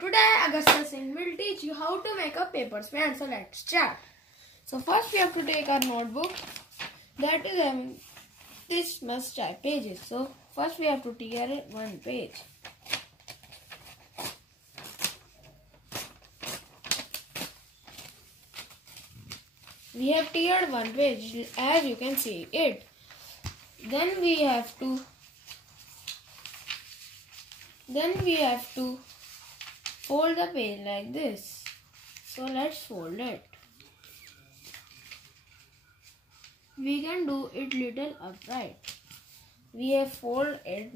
today Augustus Singh will teach you how to make a paper span. So let's start. So first we have to take our notebook that is having this much type pages. So first we have to tear one page. We have teared one page as you can see it. Then we have to fold the page like this. So let's fold it. We can do it little upright. We have folded it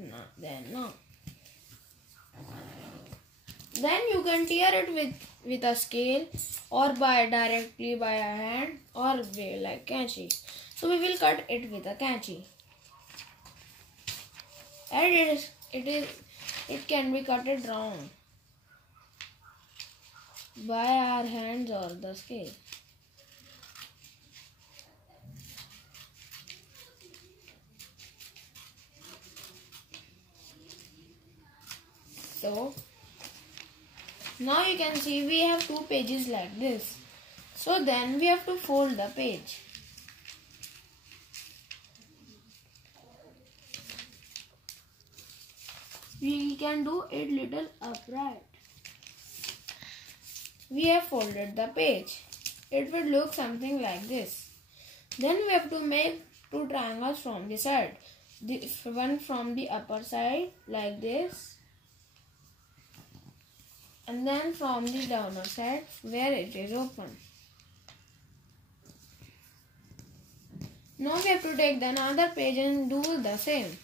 now. Then you can tear it with a scale or directly by a hand or like kanchi. So we will cut it with a kanchi. And it can be cutted round by our hands or the scale. So now you can see we have two pages like this. So then we have to fold the page. We can do it little upright. We have folded the page. It will look something like this. Then we have to make two triangles from the side. One from the upper side like this. And then from the downer side where it is open. Now we have to take the another page and do the same.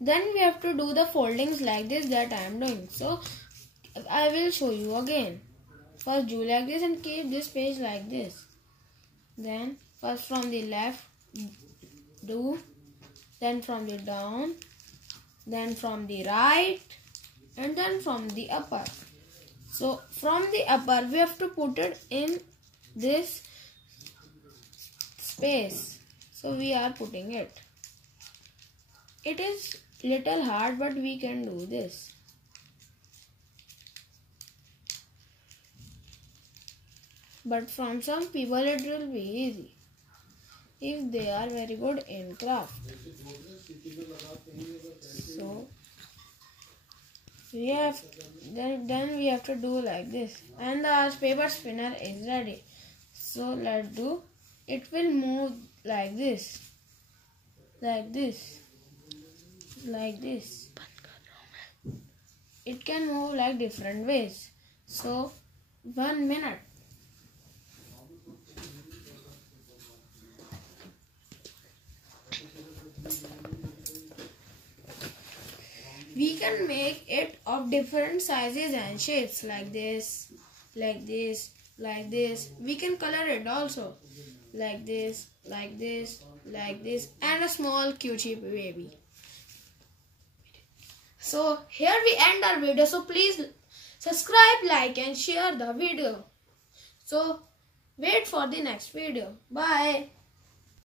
Then we have to do the foldings like this that I am doing. So I will show you again. First do like this and keep this page like this. Then first from the left do, then from the down, then from the right, and then from the upper. So from the upper we have to put it in this space. So we are putting it. It is little hard, but we can do this. But from some people it will be easy if they are very good in craft. So then we have to do like this, and the paper spinner is ready. So let's do. It will move like this, like this. Like this. It can move like different ways. So 1 minute. We can make it of different sizes and shapes like this, like this, like this. We can color it also like this, like this, like this, and a small cute baby. So here we end our video. So please subscribe, like and share the video. So wait for the next video. Bye.